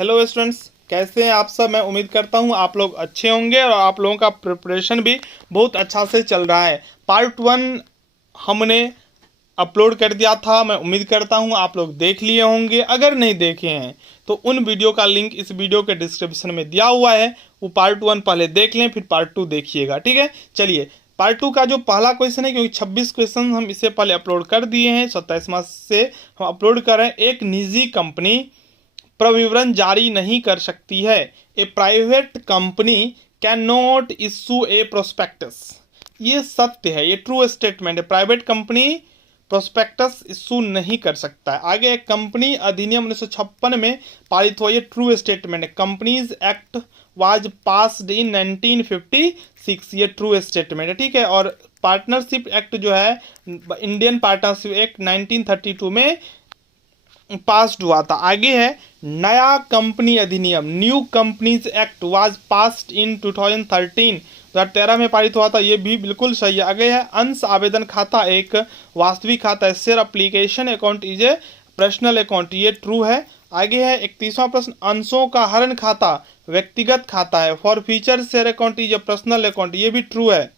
Hello students, कैसे हैं आप सब। मैं उम्मीद करता हूं आप लोग अच्छे होंगे और आप लोगों का प्रिपरेशन भी बहुत अच्छा से चल रहा है। पार्ट 1 हमने अपलोड कर दिया था। मैं उम्मीद करता हूं आप लोग देख लिए होंगे। अगर नहीं देखे हैं तो उन वीडियो का लिंक इस वीडियो के डिस्क्रिप्शन में दिया हुआ है, वो पार्ट 1 पहले देख लें, फिर पार्ट 2 देखिएगा। ठीक है, चलिए पार्ट 2 का जो पहला क्वेश्चन है, क्योंकि 26 क्वेश्चन हम इससे पहले अपलोड कर दिए हैं, 27वां से हम अपलोड कर रहे हैं। एक निजी कंपनी प्रविवरण जारी नहीं कर सकती है। A private company can not issue a prospectus. ये सत्य है, ये ट्रू स्टेटमेंट है। प्राइवेट कंपनी प्रोस्पेक्टस इशू नहीं कर सकता है। आगे कंपनी अधिनियम 1956 में पारित हुआ, ये ट्रू स्टेटमेंट है। कंपनीज एक्ट वाज पास्ड इन 1956, ये ट्रू स्टेटमेंट है। ठीक है, और पार्टनरशिप एक्ट जो है, इंडियन पार्टनरशिप एक्ट 1932 में पास्ड हुआ था। आगे है नया कंपनी अधिनियम, new companies act was passed इन 2013 में पारित हुआ था। ये भी बिल्कुल सही है। आगे है अंश आवेदन खाता एक वास्तविक खाता है। Share application account is a personal account, ये ट्रू है। आगे है 31वां प्रश्न, अंशों का हरण खाता व्यक्तिगत खाता है। For future share account is a personal account, ये भी ट्रू है।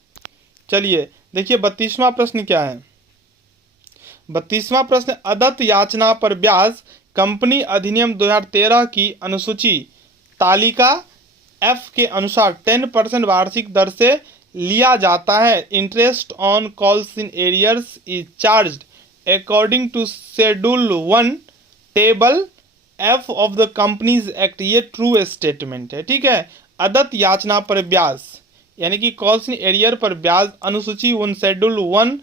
चलिए देखिए 32वां प्रश्न क्या है। 32वां प्रश्न, अदत्त याचना पर ब्याज कंपनी अधिनियम 2013 की अनुसूची तालिका एफ के अनुसार 10% वार्षिक दर से लिया जाता है। Interest on calls in arrears is charged according to schedule 1 table F of the companies act, ये ट्रू स्टेटमेंट है। ठीक है, अदत्त याचना पर ब्याज यानी कि कॉल्स इन एरियर पर ब्याज अनुसूची 1 शेड्यूल 1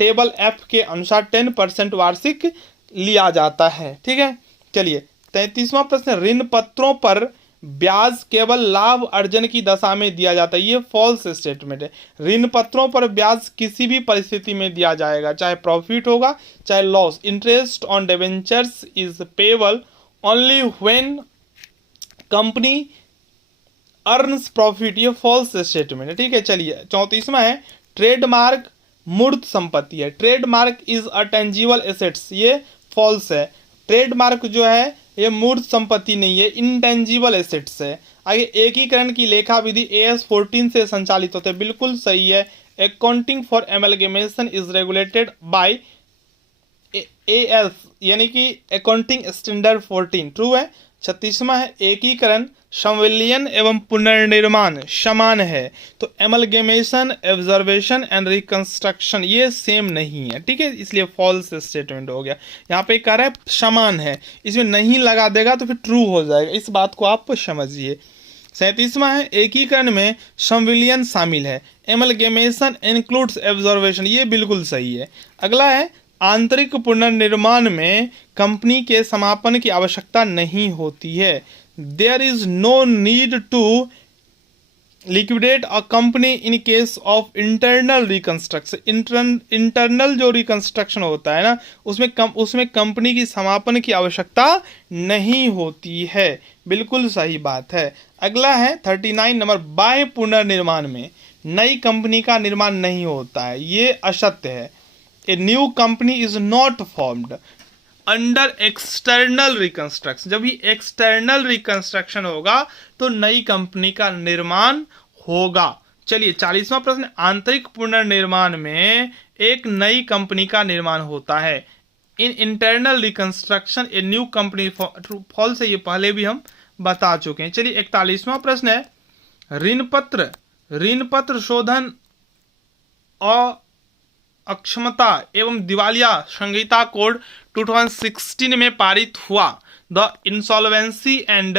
टेबल एफ के अनुसार 10% वार्षिक लिया जाता है। ठीक है, चलिए 33वां प्रश्न, ऋण पत्रों पर ब्याज केवल लाभ अर्जन की दशा में दिया जाता है। ये फॉल्स स्टेटमेंट है। ऋण पत्रों पर ब्याज किसी भी परिस्थिति में दिया जाएगा, चाहे प्रॉफिट होगा चाहे loss. Interest on debentures is payable only when company earns profit, ये फॉल्स स्टेटमेंट है। ठीक है, चलिए 34वां है, ट्रेडमार्क मूर्त संपत्ति है। Trademark is a tangible assets, ये फॉल्स है। ट्रेडमार्क जो है ये मूर्त संपत्ति नहीं है, इंटेंजिबल एसेट्स है। आगे एकीकरण की लेखा विधि AS 14 से संचालित होते हैं, बिल्कुल सही है। Accounting for amalgamation is regulated by AS यानी कि अकाउंटिंग स्टैंडर्ड 14, ट्रू है। 36वां है, एकीकरण संविलियन एवं पुनर्निर्माण समान है, तो एमलगेमेशन ऑब्जर्वेशन एंड रिकंस्ट्रक्शन ये सेम नहीं है। ठीक है, इसलिए फॉल्स स्टेटमेंट हो गया। यहाँ पे कह रहा है समान है, इसमें नहीं लगा देगा तो फिर ट्रू हो जाएगा, इस बात को आप समझिए। 37वां है, एकीकरण में संविलियन शामिल है। एमलगेमेशन इंक्लूड्स ऑब्जर्वेशन, ये बिल्कुल सही है। अगला है, आंतरिक पुनर्निर्माण में कंपनी के समापन की आवश्यकता नहीं होती है। There is no need to liquidate a company in case of internal reconstruction. Internal जो रिकंस्ट्रक्शन होता है ना, उसमें कंपनी की समापन की आवश्यकता नहीं होती है, बिल्कुल सही बात है। अगला है 39 नंबर, बाह्य पुनर्निर्माण में नई कंपनी का निर्माण नहीं होता है, ये असत्य है। ए new company is not formed under external reconstruction. जब भी एक्सटर्नल रिकंस्ट्रक्शन होगा तो नई कंपनी का निर्माण होगा। चलिए 40वां प्रश्न, आंतरिक पुनर्निर्माण में एक नई कंपनी का निर्माण होता है। In internal reconstruction a new company false है, ये पहले भी हम बता चुके हैं। चलिए 41वां प्रश्न है, ऋण पत्र शोधन अक्षमता एवं दिवालिया संहिता कोड 2016 में पारित हुआ। The insolvency and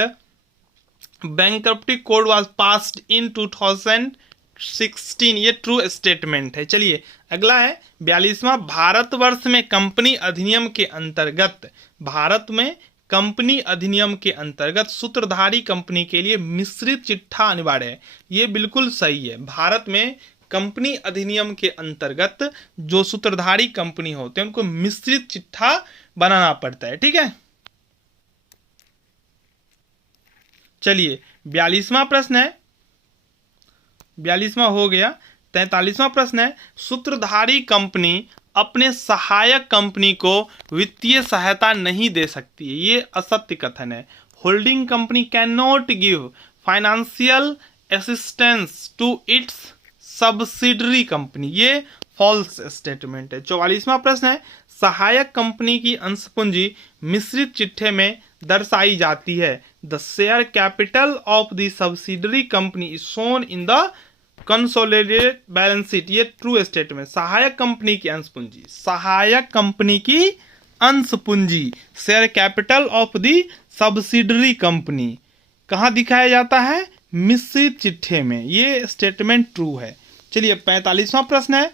bankruptcy code was passed in 2016, ये ट्रू स्टेटमेंट है। चलिए अगला है 42वां, भारतवर्ष में कंपनी अधिनियम के अंतर्गत सूत्रधारी कंपनी के लिए मिश्रित चिट्ठा अनिवार्य है, ये बिल्कुल सही है। भारत में कंपनी अधिनियम के अंतर्गत जो सूत्रधारी कंपनी होते हैं उनको मिश्रित चिट्ठा बनाना पड़ता है। ठीक है, चलिए 42वां प्रश्न है, 42वां हो गया। 43वां प्रश्न है, सूत्रधारी कंपनी अपने सहायक कंपनी को वित्तीय सहायता नहीं दे सकती है, ये असत्य कथन है। Holding company can not give financial assistance to its subsidiary company, ये फॉल्स स्टेटमेंट है। 44वां प्रश्न है, सहायक कंपनी की अंश पूंजी मिश्रित चिट्ठे में दर्शाई जाती है। The share capital of the subsidiary company is shown in the consolidated balance sheet, ये ट्रू स्टेटमेंट। सहायक कंपनी की अंश पूंजी, सहायक कंपनी की अंश पूंजी, share capital of the subsidiary company कहां दिखाया जाता है? मिश्रित चिट्ठे में, ये स्टेटमेंट ट्रू है। चलिए 45वां प्रश्न है,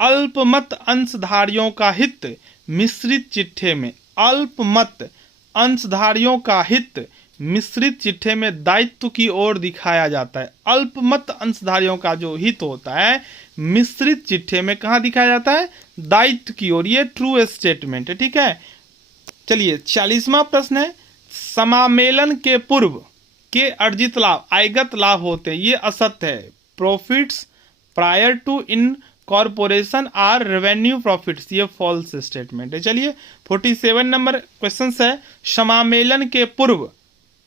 अल्पमत अंशधारियों का हित मिश्रित चिट्ठे में, अल्पमत अंशधारियों का हित मिश्रित चिट्ठे में दायित्व की ओर दिखाया जाता है। अल्पमत अंशधारियों का जो हित होता है मिश्रित चिट्ठे में कहां दिखाया जाता है? दायित्व की ओर, ये ट्रू स्टेटमेंट है। ठीक है, चलिए 46वां प्रश्न है, समामेलन के पूर्व के अर्जित लाभ आयगत लाभ होते हैं, ये असत्य है। Profits prior to incorporation are revenue profits, ये फॉल्स स्टेटमेंट है। चलिए 47 नंबर क्वेश्चन है, समामेलन के पूर्व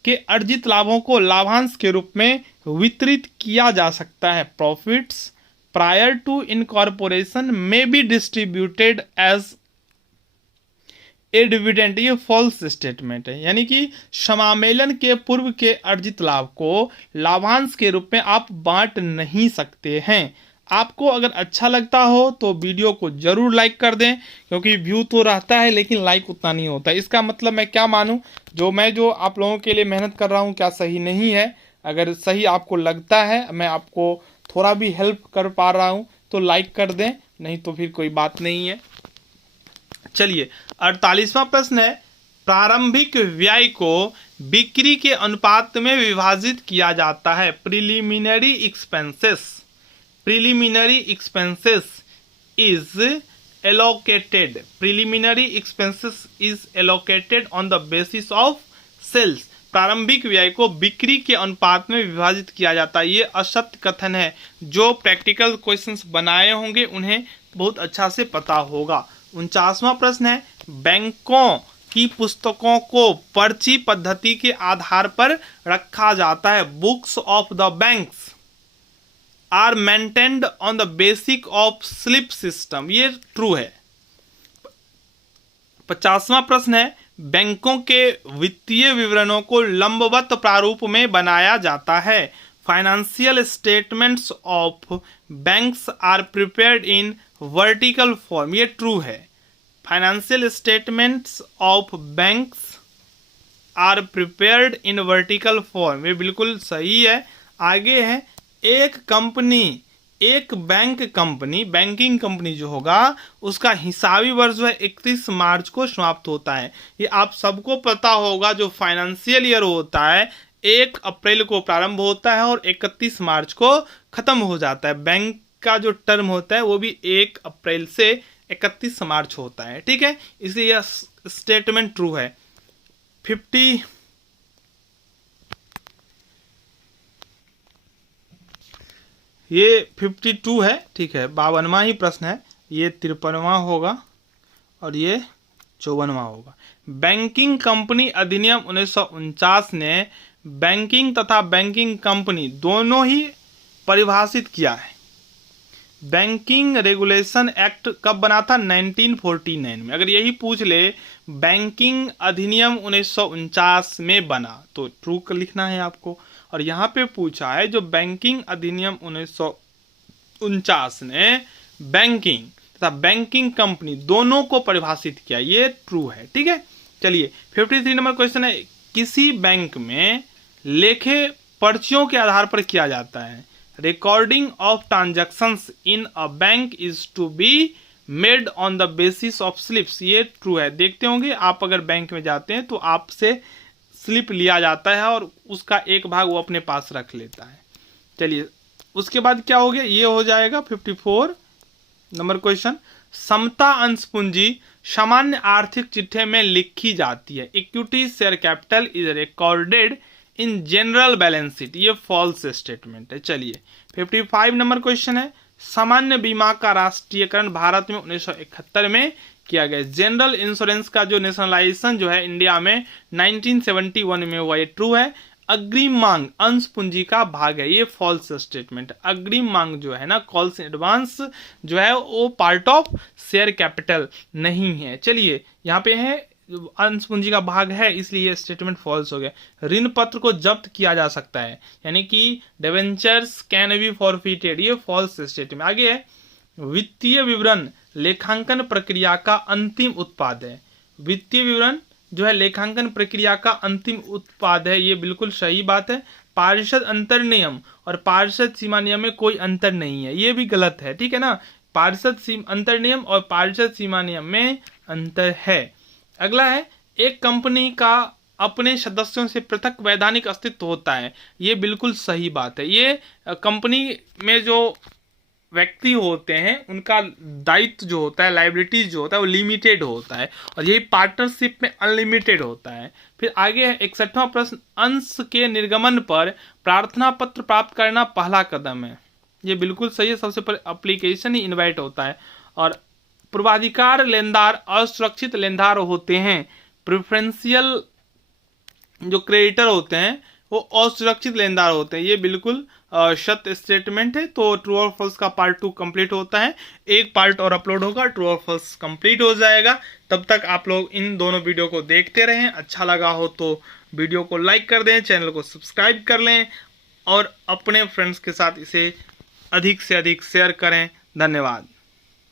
के अर्जित लाभों को लाभांश के रूप में वितरित किया जा सकता है। Profits prior to incorporation may be distributed as a dividend, ये फॉल्स स्टेटमेंट है। यानी कि समामेलन के पूर्व के अर्जित लाभ को लाभांश के रूप में आप बांट नहीं सकते हैं। आपको अगर अच्छा लगता हो तो वीडियो को जरूर लाइक कर दें, क्योंकि व्यू तो रहता है लेकिन लाइक उतना नहीं होता। इसका मतलब मैं क्या मानूं, जो आप लोगों के लिए मेहनत कर रहा हूं क्या सही नहीं है? अगर सही आपको लगता है, मैं आपको थोड़ा भी हेल्प कर पा रहा हूं तो लाइक कर दें, नहीं तो फिर कोई बात नहीं है। चलिए 48वां प्रश्न है, प्रारंभिक व्यय को बिक्री के अनुपात में विभाजित किया जाता है। Preliminary expenses is allocated on the basis of sales. प्रारंभिक व्यय को बिक्री के अनुपात में विभाजित किया जाता है, ये असत्य कथन है। जो प्रैक्टिकल क्वेश्चंस बनाए होंगे उन्हें बहुत अच्छा से पता होगा। 49वां प्रश्न है, बैंकों की पुस्तकों को पर्ची पद्धति के आधार पर रखा जाता है। Books of the banks are maintained on the basic of slip system, ये ट्रू है। 50वां प्रश्न है, बैंकों के वित्तीय विवरणों को लंबवत प्रारूप में बनाया जाता है। Financial statements of banks are prepared in vertical form, ये ट्रू है। Financial statements of banks are prepared in vertical form, ये बिल्कुल सही है। आगे है, एक बैंकिंग कंपनी जो होगा उसका हिसाबी वर्ष जो है 31 मार्च को समाप्त होता है। ये आप सबको पता होगा। जो फाइनेंशियल ईयर होता है 1 अप्रैल को प्रारंभ होता है और 31 मार्च को खत्म हो जाता है। बैंक का जो टर्म होता है वो भी 1 अप्रैल से 31 मार्च होता है। ठीक है, इसलिए यह स्टेटमेंट ट्रू है। 52 है। ठीक है, 52वां ही प्रश्न है। ये 53वां होगा और ये 54वां होगा। बैंकिंग कंपनी अधिनियम 1949 ने बैंकिंग तथा बैंकिंग कंपनी दोनों ही परिभाषित किया है। बैंकिंग रेगुलेशन एक्ट कब बना था? 1949 में। अगर यही पूछ ले बैंकिंग अधिनियम 1949 में बना तो ट्रू लिखना है आपको। और यहाँ पे पूछा है जो बैंकिंग अधिनियम 1949 ने बैंकिंग तथा बैंकिंग कंपनी दोनों को परिभाषित किया, ये ट्रू है। ठीक है, चलिए 53 नंबर क्वेश्चन है, किसी बैंक में लेखे पर्चियों के आधार पर किया जाता है। Recording of transactions in a bank is to be made on the basis of slips, ये ट्रू है। देखते होंगे आप अगर बैंक में जाते हैं तो आपसे स्लिप लिया जाता है और उसका एक भाग वो अपने पास रख लेता है। चलिए उसके बाद क्या हो गया, ये हो जाएगा 54 नंबर क्वेश्चन। समता अंश पूंजी सामान्य आर्थिक चिट्ठे में लिखी जाती है। Equity share capital is recorded in general balance sheet, ये फॉल्स स्टेटमेंट है। चलिए 55 नंबर क्वेश्चन है, सामान्य बीमा का राष्ट्रीयकरण भारत में 1971 में किया गया। जनरल इंश्योरेंस का जो नेशनलाइजेशन जो है इंडिया में 1971 में हुआ, ये ट्रू है। अग्रिम मांग अंश पूंजी का भाग है, ये फॉल्स स्टेटमेंट। अग्रिम मांग जो है ना, कॉल्स इन एडवांस जो है वो पार्ट ऑफ शेयर कैपिटल नहीं है। चलिए यहाँ पे है अंश पूंजी का भाग है, इसलिए ये स्टेटमेंट फॉल्स हो गया। ऋण पत्र को जब्त किया जा सकता है, यानी कि डिवेंचर्स कैन बी फॉरफिटेड, ये फॉल्स स्टेटमेंट। आगे है वित्तीय विवरण लेखांकन प्रक्रिया का अंतिम उत्पाद है। वित्तीय विवरण जो है लेखांकन प्रक्रिया का अंतिम उत्पाद है, ये बिल्कुल सही बात है। पार्षद अंतर नियम और पार्षद सीमा नियम में कोई अंतर नहीं है, ये भी गलत है, ठीक है ना। पार्षद अंतर नियम और पार्षद सीमा नियम में अंतर है। अगला है एक कंपनी का अपने सदस्यों से पृथक वैधानिक अस्तित्व होता है, ये बिल्कुल सही बात है। ये कंपनी में जो व्यक्ति होते हैं उनका दायित्व जो होता है, लायबिलिटीज जो होता है वो लिमिटेड होता है, और यही पार्टनरशिप में अनलिमिटेड होता है। फिर आगे है 61वां प्रश्न, अंश के निर्गमन पर प्रार्थना पत्र प्राप्त करना पहला कदम है, ये बिल्कुल सही है। सबसे पहले एप्लीकेशन ही इनवाइट होता है। और पूर्वाधिकार लेनदार असुरक्षित लेनदार होते हैं, प्रेफरेंशियल जो क्रेडिटर होते हैं वो असुरक्षित लेनदार होते हैं, ये बिल्कुल सत्य स्टेटमेंट है। तो ट्रू और फॉल्स का पार्ट 2 कंप्लीट होता है, एक पार्ट और अपलोड होगा, ट्रू और फॉल्स कंप्लीट हो जाएगा। तब तक आप लोग इन दोनों वीडियो को देखते रहें। अच्छा लगा हो तो वीडियो को लाइक कर दें, चैनल को सब्सक्राइब कर लें और अपने फ्रेंड्स के साथ इसे अधिक से अधिक शेयर करें। धन्यवाद।